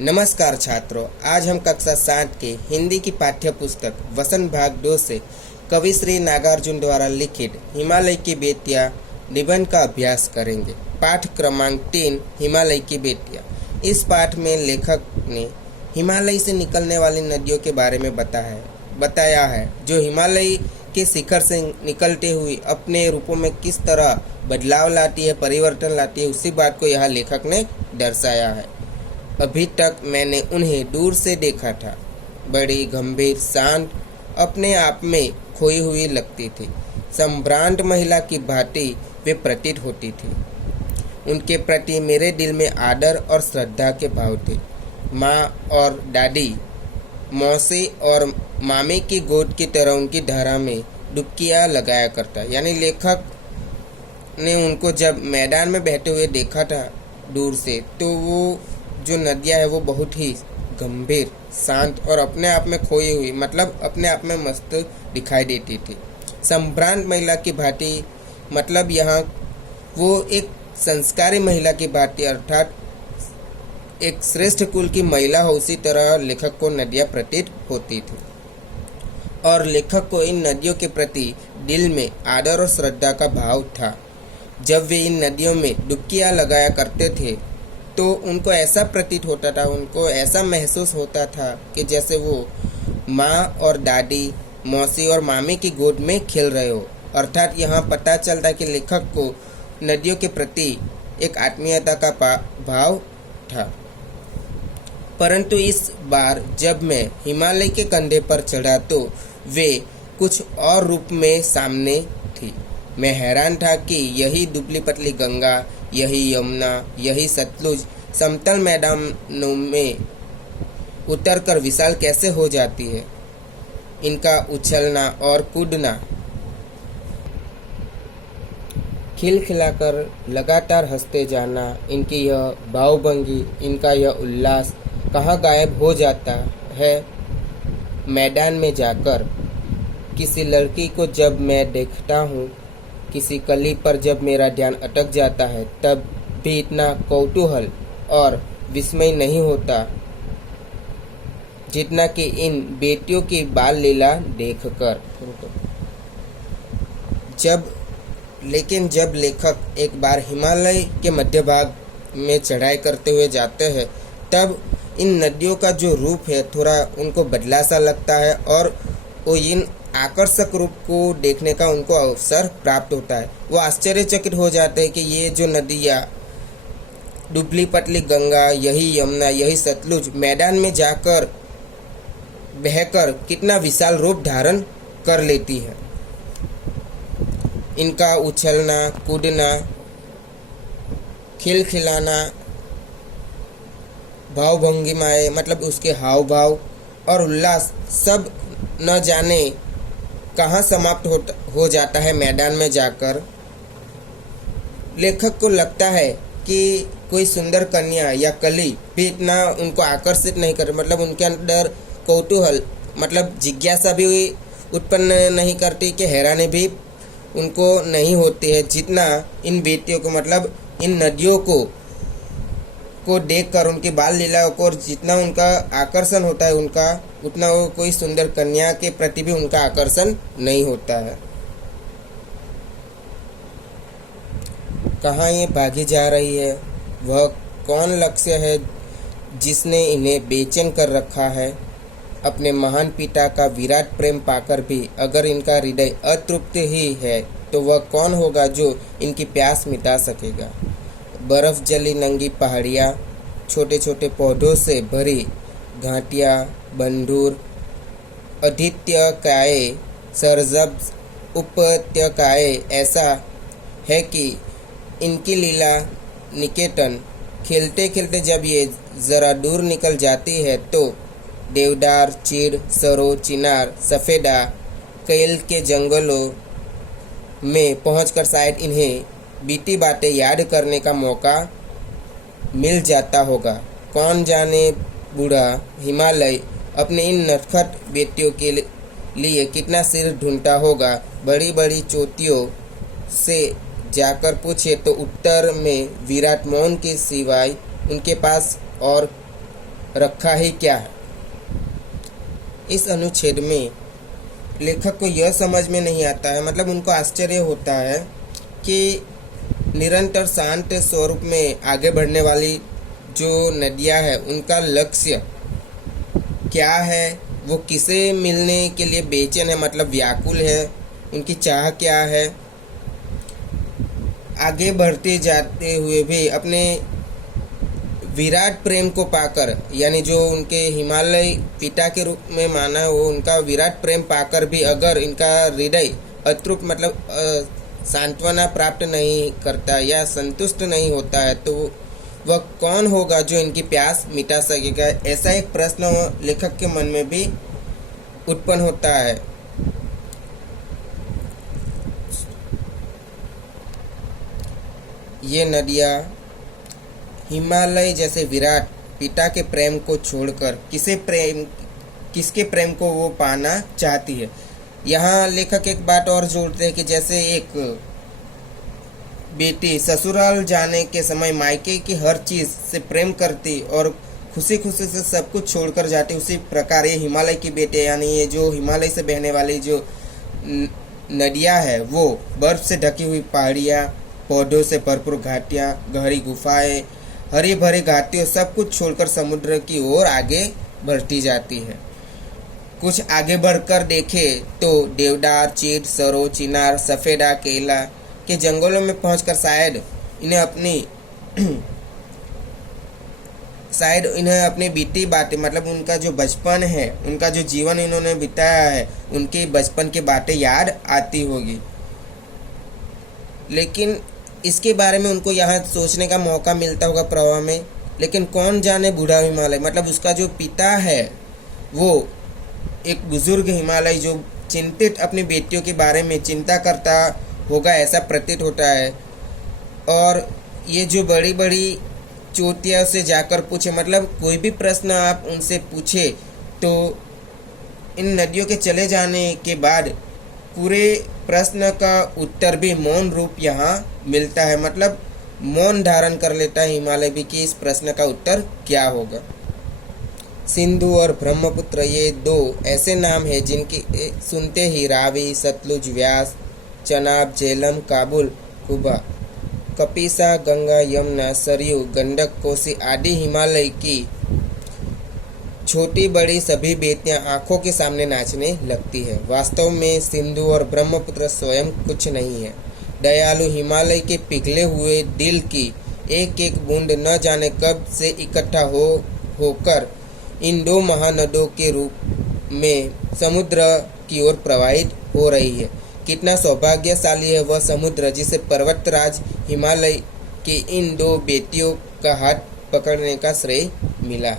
नमस्कार छात्रों, आज हम कक्षा 7 के हिंदी की पाठ्य पुस्तक वसंत भाग 2 से कवि श्री नागार्जुन द्वारा लिखित हिमालय की बेटियां निबंध का अभ्यास करेंगे। पाठ क्रमांक 3 हिमालय की बेटियां। इस पाठ में लेखक ने हिमालय से निकलने वाली नदियों के बारे में बताया है जो हिमालय के शिखर से निकलते हुए अपने रूपों में किस तरह बदलाव लाती है, परिवर्तन लाती है। उसी बात को यहाँ लेखक ने दर्शाया है। अभी तक मैंने उन्हें दूर से देखा था। बड़ी गंभीर, शांत, अपने आप में खोई हुई लगती थी। संभ्रांत महिला की भांति वे प्रतीत होती थी। उनके प्रति मेरे दिल में आदर और श्रद्धा के भाव थे। माँ और दादी, मौसी और मामी की गोद की तरह उनकी धारा में डुबकियाँ लगाया करता। यानी लेखक ने उनको जब मैदान में बहते हुए देखा था दूर से, तो वो जो नदियाँ है वो बहुत ही गंभीर, शांत और अपने आप में खोई हुई, मतलब अपने आप में मस्त दिखाई देती थी। संभ्रांत महिला की भांति मतलब यहाँ वो एक संस्कारी महिला की भांति, अर्थात एक श्रेष्ठ कुल की महिला हो, उसी तरह लेखक को नदियाँ प्रतीत होती थी। और लेखक को इन नदियों के प्रति दिल में आदर और श्रद्धा का भाव था। जब वे इन नदियों में डुबकियाँ लगाया करते थे तो उनको ऐसा प्रतीत होता था, उनको ऐसा महसूस होता था कि जैसे वो माँ और दादी, मौसी और मामी की गोद में खेल रहे हो। अर्थात यहाँ पता चलता है कि लेखक को नदियों के प्रति एक आत्मीयता का भाव था। परंतु इस बार जब मैं हिमालय के कंधे पर चढ़ा तो वे कुछ और रूप में सामने थी। मैं हैरान था कि यही दुबली पतली गंगा, यही यमुना, यही सतलुज समतल मैदानों में उतरकर विशाल कैसे हो जाती है। इनका उछलना और कूदना, खिलखिलाकर लगातार हंसते जाना, इनकी यह भावभंगी, इनका यह उल्लास कहाँ गायब हो जाता है। मैदान में जाकर किसी लड़की को जब मैं देखता हूँ, किसी कली पर जब मेरा ध्यान अटक जाता है, तब भी इतना कौतूहल और विस्मय नहीं होता जितना कि इन बेटियों की बाल लीला देखकर। लेकिन जब लेखक एक बार हिमालय के मध्य भाग में चढ़ाई करते हुए जाते हैं, तब इन नदियों का जो रूप है थोड़ा उनको बदला सा लगता है और वो इन आकर्षक रूप को देखने का उनको अवसर प्राप्त होता है। वो आश्चर्यचकित हो जाते हैं कि ये जो नदियाँ, दुबली पतली गंगा, यही यमुना, यही सतलुज मैदान में जाकर बहकर कितना विशाल रूप धारण कर लेती है। इनका उछलना, कूदना, खिलखिलाना, भावभंगिमाएं, मतलब उसके हाव भाव और उल्लास सब न जाने कहाँ समाप्त हो जाता है मैदान में जाकर। लेखक को लगता है कि कोई सुंदर कन्या या कली भी इतना उनको आकर्षित नहीं कर, मतलब उनके अंदर कौतूहल, मतलब जिज्ञासा भी उत्पन्न नहीं करती, कि हैरानी भी उनको नहीं होती है, जितना इन बेटियों को, मतलब इन नदियों को देखकर, उनकी बाल लीलाओं को, और जितना उनका आकर्षण होता है उनका, उतना वो कोई सुंदर कन्या के प्रति भी उनका आकर्षण नहीं होता है। कहाँ ये भागी जा रही है? वह कौन लक्ष्य है जिसने इन्हें बेचैन कर रखा है? अपने महान पिता का विराट प्रेम पाकर भी अगर इनका हृदय अतृप्त ही है, तो वह कौन होगा जो इनकी प्यास मिटा सकेगा? बर्फ जली नंगी पहाड़ियाँ, छोटे छोटे पौधों से भरी घाटियाँ, बंधुर अधित्यकाएँ, सरसब्ज उपत्यकाएँ, ऐसा है कि इनकी लीला निकेतन। खेलते खेलते जब ये ज़रा दूर निकल जाती है तो देवदार, चीड़, सरो, चिनार, सफ़ेदा, कैल के जंगलों में पहुंचकर शायद इन्हें बीती बातें याद करने का मौका मिल जाता होगा। कौन जाने बूढ़ा हिमालय अपने इन नटखट बेटियों के लिए कितना सिर ढूंढता होगा। बड़ी बड़ी चोटियों से जाकर पूछे तो उत्तर में विराट मौन के सिवाय उनके पास और रखा ही क्या है। इस अनुच्छेद में लेखक को यह समझ में नहीं आता है, मतलब उनको आश्चर्य होता है कि निरंतर शांत स्वरूप में आगे बढ़ने वाली जो नदियाँ हैं उनका लक्ष्य क्या है, वो किसे मिलने के लिए बेचैन है, मतलब व्याकुल है, उनकी चाह क्या है। आगे बढ़ते जाते हुए भी अपने विराट प्रेम को पाकर, यानी जो उनके हिमालय पिता के रूप में माना है, वो उनका विराट प्रेम पाकर भी अगर इनका हृदय अतृप्त मतलब सांत्वना प्राप्त नहीं करता या संतुष्ट नहीं होता है, तो वह कौन होगा जो इनकी प्यास मिटा सकेगा। ऐसा एक प्रश्न लेखक के मन में भी उत्पन्न होता है। ये नदियाँ हिमालय जैसे विराट पिता के प्रेम को छोड़कर किसके प्रेम को वो पाना चाहती है। यहाँ लेखक एक बात और जोड़ते हैं कि जैसे एक बेटी ससुराल जाने के समय मायके की हर चीज़ से प्रेम करती और खुशी खुशी से सब कुछ छोड़कर जाती, उसी प्रकार ये हिमालय की बेटी यानी ये जो हिमालय से बहने वाली जो नदियाँ है वो बर्फ से ढकी हुई पहाड़ियाँ, पौधों से भरपूर घाटियाँ, गहरी गुफाएं, हरी भरी घाटियों सब कुछ छोड़कर समुद्र की ओर आगे बढ़ती जाती है। कुछ आगे बढ़कर देखे तो देवदार, चीड़, सरो, चिनार, सफेदा, केला के जंगलों में पहुंचकर शायद इन्हें अपनी बीती बातें, मतलब उनका जो बचपन है, उनका जो जीवन इन्होंने बिताया है, उनकी बचपन की बातें याद आती होगी। लेकिन इसके बारे में उनको यहाँ सोचने का मौका मिलता होगा प्रवाह में, लेकिन कौन जाने बूढ़ा हिमालय, मतलब उसका जो पिता है वो एक बुजुर्ग हिमालय जो चिंतित अपनी बेटियों के बारे में चिंता करता होगा, ऐसा प्रतीत होता है। और ये जो बड़ी बड़ी चोटियों से जाकर पूछे, मतलब कोई भी प्रश्न आप उनसे पूछे तो इन नदियों के चले जाने के बाद पूरे प्रश्न का उत्तर भी मौन रूप यहाँ मिलता है, मतलब मौन धारण कर लेता है हिमालय भी कि इस प्रश्न का उत्तर क्या होगा। सिंधु और ब्रह्मपुत्र ये दो ऐसे नाम हैं जिनकी सुनते ही रावी, सतलुज, व्यास, चनाब, झेलम, काबुल, कुबा, कपिसा, गंगा, यमुना, सरयू, गंडक, कोसी आदि हिमालय की छोटी बड़ी सभी बेटियां आंखों के सामने नाचने लगती है। वास्तव में सिंधु और ब्रह्मपुत्र स्वयं कुछ नहीं है। दयालु हिमालय के पिघले हुए दिल की एक एक बूंद न जाने कब से इकट्ठा होकर इन दो महानदों के रूप में समुद्र की ओर प्रवाहित हो रही है। कितना सौभाग्यशाली है वह समुद्र जिसे पर्वतराज हिमालय की इन दो बेटियों का हाथ पकड़ने का श्रेय मिला।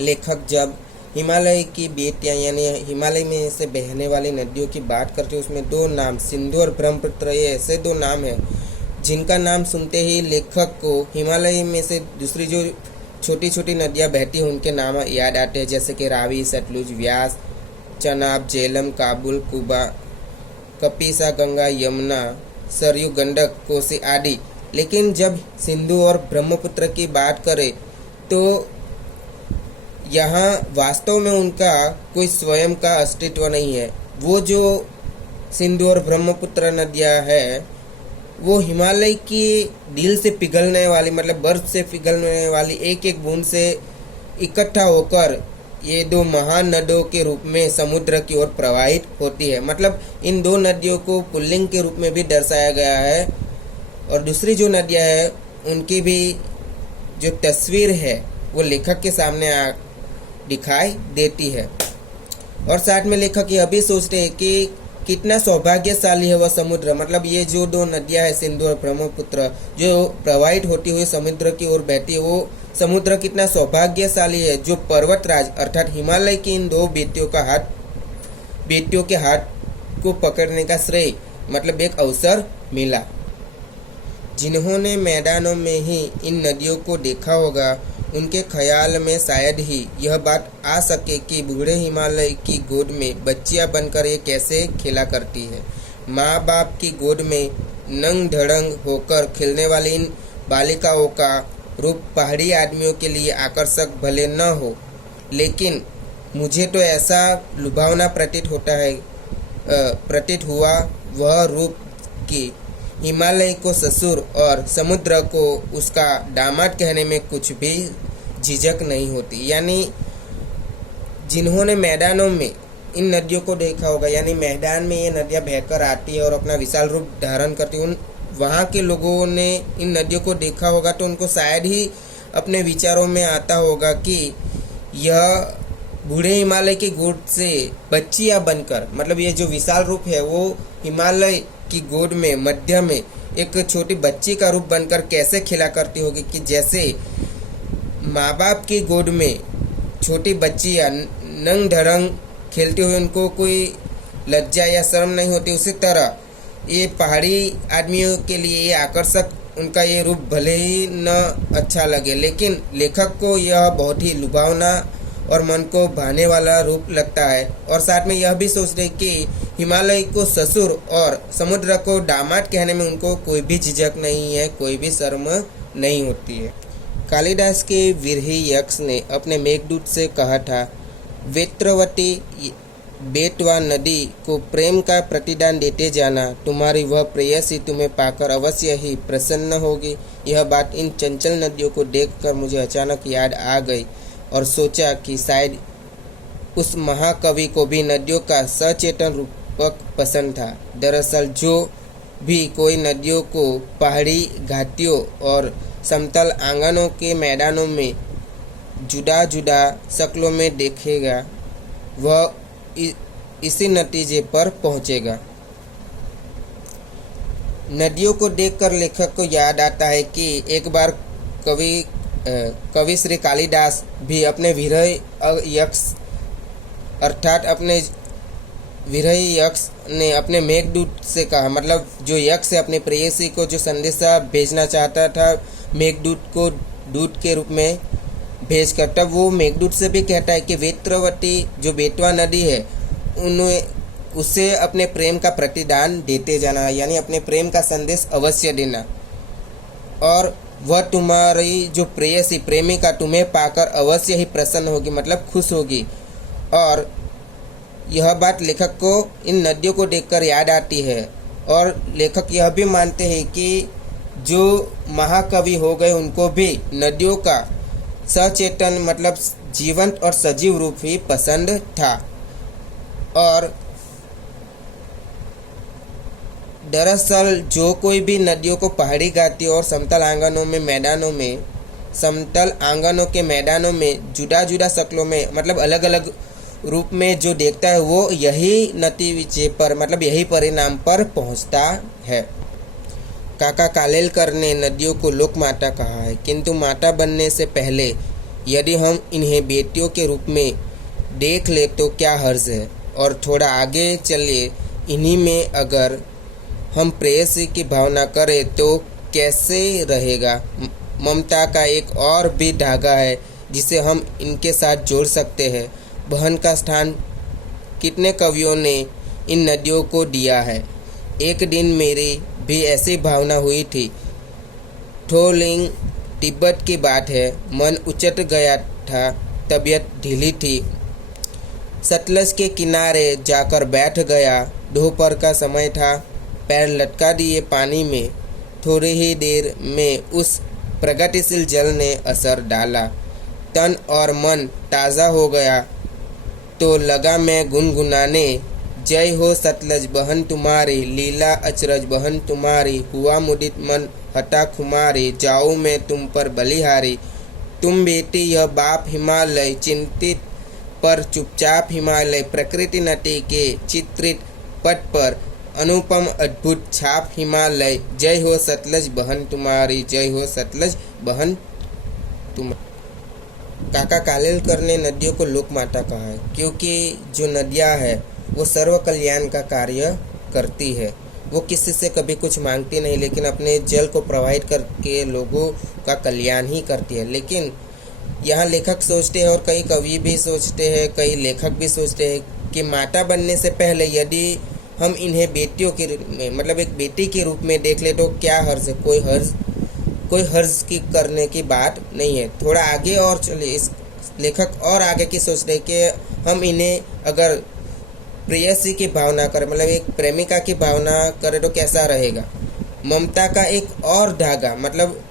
लेखक जब हिमालय की बेटियां यानी हिमालय में से बहने वाली नदियों की बात करते हैं, उसमें दो नाम सिंधु और ब्रह्मपुत्र ये ऐसे दो नाम हैं जिनका नाम सुनते ही लेखक को हिमालय में से दूसरी जो छोटी छोटी नदियां बहती हैं उनके नाम याद आते हैं, जैसे कि रावी, सतलुज, व्यास, चनाब, झेलम, काबुल, कुबा, कपिसा, गंगा, यमुना, सरयू, गंडक, कोसी आदि। लेकिन जब सिंधु और ब्रह्मपुत्र की बात करें तो यहाँ वास्तव में उनका कोई स्वयं का अस्तित्व नहीं है। वो जो सिंधु और ब्रह्मपुत्र नदियाँ है वो हिमालय की दिल से पिघलने वाली, मतलब बर्फ से पिघलने वाली एक एक बूंद से इकट्ठा होकर ये दो महान नदियों के रूप में समुद्र की ओर प्रवाहित होती है। मतलब इन दो नदियों को पुल्लिंग के रूप में भी दर्शाया गया है और दूसरी जो नदियाँ हैं उनकी भी जो तस्वीर है वो लेखक के सामने दिखाई देती है। और साथ में लेखक यह भी सोचते हैं कि कितना सौभाग्यशाली है वह समुद्र, मतलब ये जो दो नदियाँ है सिंधु और ब्रह्मपुत्र जो प्रवाहित होती हुई समुद्र की ओर बहती है, वो समुद्र कितना सौभाग्यशाली है जो पर्वतराज अर्थात हिमालय की इन दो बेटियों के हाथ को पकड़ने का श्रेय, मतलब एक अवसर मिला। जिन्होंने मैदानों में ही इन नदियों को देखा होगा उनके ख्याल में शायद ही यह बात आ सके कि बूढ़े हिमालय की गोद में बच्चियां बनकर ये कैसे खेला करती है। माँ बाप की गोद में नंग धड़ंग होकर खेलने वाली इन बालिकाओं का रूप पहाड़ी आदमियों के लिए आकर्षक भले न हो, लेकिन मुझे तो ऐसा लुभावना प्रतीत हुआ वह रूप कि हिमालय को ससुर और समुद्र को उसका दामाद कहने में कुछ भी झिझक नहीं होती। यानी जिन्होंने मैदानों में इन नदियों को देखा होगा, यानी मैदान में ये नदियाँ बहकर आती है और अपना विशाल रूप धारण करती है, वहाँ के लोगों ने इन नदियों को देखा होगा तो उनको शायद ही अपने विचारों में आता होगा कि यह बूढ़े हिमालय की गोद से बच्चियाँ बनकर, मतलब ये जो विशाल रूप है वो हिमालय की गोद में मध्य में एक छोटी बच्ची का रूप बनकर कैसे खेला करती होगी कि जैसे माँ बाप की गोद में छोटी बच्चियाँ नंग ढरंग खेलते हुए उनको कोई लज्जा या शर्म नहीं होती, उसी तरह ये पहाड़ी आदमियों के लिए ये आकर्षक उनका ये रूप भले ही न अच्छा लगे, लेकिन लेखक को यह बहुत ही लुभावना और मन को भाने वाला रूप लगता है। और साथ में यह भी सोचते हैं कि हिमालय को ससुर और समुद्र को दामाद कहने में उनको कोई भी झिझक नहीं है, कोई भी शर्म नहीं होती है। कालिदास के विरही यक्ष ने अपने मेघदूत से कहा था, वेत्रवती बेतवा नदी को प्रेम का प्रतिदान देते जाना, तुम्हारी वह प्रेयसी तुम्हें पाकर अवश्य ही प्रसन्न होगी। यह बात इन चंचल नदियों को देखकर मुझे अचानक याद आ गई और सोचा कि शायद उस महाकवि को भी नदियों का सचेतन रूपक पसंद था। दरअसल जो भी कोई नदियों को पहाड़ी घाटियों और समतल आंगनों के मैदानों में जुदा जुदा शक्लों में देखेगा, वह इसी नतीजे पर पहुंचेगा। नदियों को देखकर लेखक को याद आता है कि एक बार कवि श्री कालिदास भी अपने विरह यक्ष अर्थात अपने विरह यक्ष ने अपने मेघदूत से कहा, मतलब जो यक्ष है अपने प्रेयसी को जो संदेशा भेजना चाहता था मेघदूत को दूत के रूप में भेजकर, तब वो मेघदूत से भी कहता है कि वेत्रवती जो बेतवा नदी है उसे अपने प्रेम का प्रतिदान देते जाना, यानी अपने प्रेम का संदेश अवश्य देना, और वह तुम्हारी जो प्रेयसी प्रेमिका तुम्हें पाकर अवश्य ही प्रसन्न होगी, मतलब खुश होगी। और यह बात लेखक को इन नदियों को देखकर याद आती है। और लेखक यह भी मानते हैं कि जो महाकवि हो गए उनको भी नदियों का सचेतन मतलब जीवंत और सजीव रूप ही पसंद था। और दरअसल जो कोई भी नदियों को पहाड़ी घाटियों और समतल आंगनों के मैदानों में जुदा जुदा शक्लों में मतलब अलग अलग रूप में जो देखता है वो यही नतीजे पर मतलब यही परिणाम पर पहुंचता है। काका कालेलकर ने नदियों को लोक माता कहा है, किंतु माता बनने से पहले यदि हम इन्हें बेटियों के रूप में देख ले तो क्या हर्ज है। और थोड़ा आगे चलिए, इन्हीं में अगर हम प्रेयसी की भावना करें तो कैसे रहेगा। ममता का एक और भी धागा है जिसे हम इनके साथ जोड़ सकते हैं। बहन का स्थान कितने कवियों ने इन नदियों को दिया है। एक दिन मेरी भी ऐसी भावना हुई थी। थोलिंग तिब्बत की बात है, मन उचट गया था, तबीयत ढीली थी। सतलज के किनारे जाकर बैठ गया। दोपहर का समय था। पैर लटका दिए पानी में। थोड़ी ही देर में उस प्रगतिशील जल ने असर डाला। तन और मन ताज़ा हो गया तो लगा मैं गुनगुनाने, जय हो सतलज बहन तुम्हारी, लीला अचरज बहन तुम्हारी, हुआ मुदित मन हटा खुमारी, जाऊँ मैं तुम पर बलिहारी। तुम बेटी यह बाप हिमालय, चिंतित पर चुपचाप हिमालय, प्रकृति नटी के चित्रित पट पर अनुपम अद्भुत छाप हिमालय, जय हो सतलज बहन तुम्हारी, जय हो सतलज बहन तुम। काका कालेलकर ने नदियों को लोक माता कहा है क्योंकि जो नदियाँ है वो सर्व कल्याण का कार्य करती है। वो किसी से कभी कुछ मांगती नहीं, लेकिन अपने जल को प्रवाहित करके लोगों का कल्याण ही करती है। लेकिन यहाँ लेखक सोचते हैं और कई कवि भी सोचते हैं, कई लेखक भी सोचते हैं कि माता बनने से पहले यदि हम इन्हें बेटियों के रूप में मतलब एक बेटी के रूप में देख ले तो क्या हर्ज है, कोई हर्ज कोई हर्ज की करने की बात नहीं है। थोड़ा आगे और चलिए, इस लेखक और आगे की सोच रहे कि हम इन्हें अगर प्रेयसी की भावना करें, मतलब एक प्रेमिका की भावना करें तो कैसा रहेगा। ममता का एक और धागा, मतलब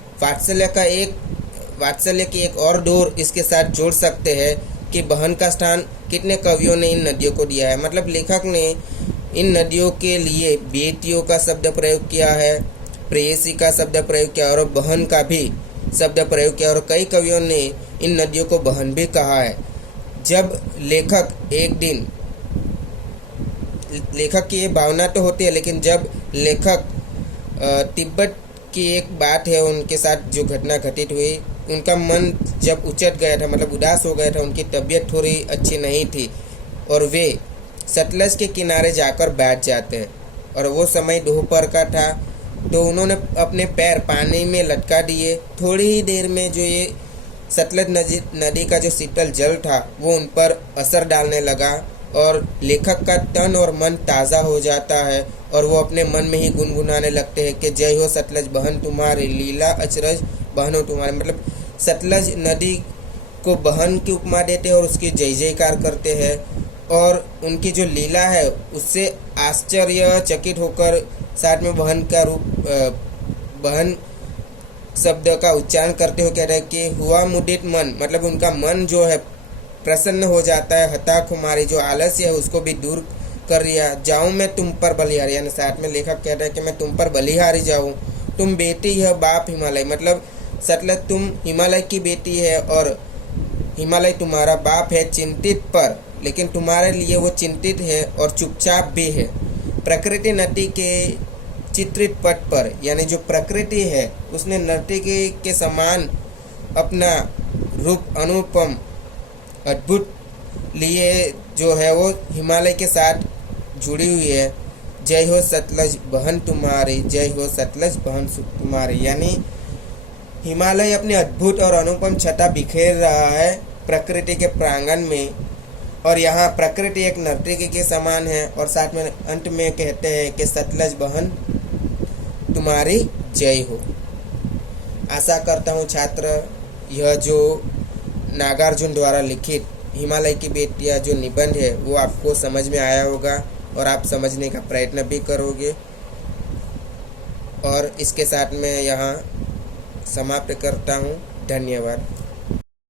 वात्सल्य की एक और डोर इसके साथ जोड़ सकते हैं कि बहन का स्थान कितने कवियों ने इन नदियों को दिया है। मतलब लेखक ने इन नदियों के लिए बेटियों का शब्द प्रयोग किया है, प्रेयसी का शब्द प्रयोग किया और बहन का भी शब्द प्रयोग किया, और कई कवियों ने इन नदियों को बहन भी कहा है। जब लेखक की ये भावना तो होती है, लेकिन जब लेखक तिब्बत की एक बात है उनके साथ जो घटना घटित हुई, उनका मन जब उचट गया था, मतलब उदास हो गया था, उनकी तबीयत थोड़ी अच्छी नहीं थी और वे सतलज के किनारे जाकर बैठ जाते हैं। और वो समय दोपहर का था, तो उन्होंने अपने पैर पानी में लटका दिए। थोड़ी ही देर में जो ये सतलज नदी का जो शीतल जल था वो उन पर असर डालने लगा और लेखक का तन और मन ताज़ा हो जाता है और वो अपने मन में ही गुनगुनाने लगते हैं कि जय हो सतलज बहन तुम्हारी, लीला अचरज बहनों तुम्हारे। मतलब सतलज नदी को बहन की उपमा देते हैं और उसकी जय जयकार करते हैं, और उनकी जो लीला है उससे आश्चर्यचकित होकर साथ में बहन शब्द का उच्चारण करते हुए कह रहे हैं कि हुआ मुदित मन, मतलब उनका मन जो है प्रसन्न हो जाता है। हता खुमारी, जो आलस्य है उसको भी दूर कर दिया। जाऊं मैं तुम पर बलिहारी, यानी साथ में लेखक कह रहे हैं कि मैं तुम पर बलिहारी जाऊं। तुम बेटी है बाप हिमालय, मतलब सतलज तुम हिमालय की बेटी है और हिमालय तुम्हारा बाप है चिंतित पर, लेकिन तुम्हारे लिए वो चिंतित है और चुपचाप भी है। प्रकृति नटी के चित्रित पट पर, यानी जो प्रकृति है उसने नर्तकी के समान अपना रूप अनुपम अद्भुत लिए जो है वो हिमालय के साथ जुड़ी हुई है। जय हो सतलज बहन तुम्हारी, जय हो सतलज बहन तुम्हारी, यानी हिमालय अपने अद्भुत और अनुपम छटा बिखेर रहा है प्रकृति के प्रांगण में, और यहाँ प्रकृति एक नर्तकी के समान है। और साथ में अंत में कहते हैं कि सतलज बहन तुम्हारी जय हो। आशा करता हूँ छात्र, यह जो नागार्जुन द्वारा लिखित हिमालय की बेटियां जो निबंध है वो आपको समझ में आया होगा और आप समझने का प्रयत्न भी करोगे। और इसके साथ मैं यहाँ समाप्त करता हूँ। धन्यवाद।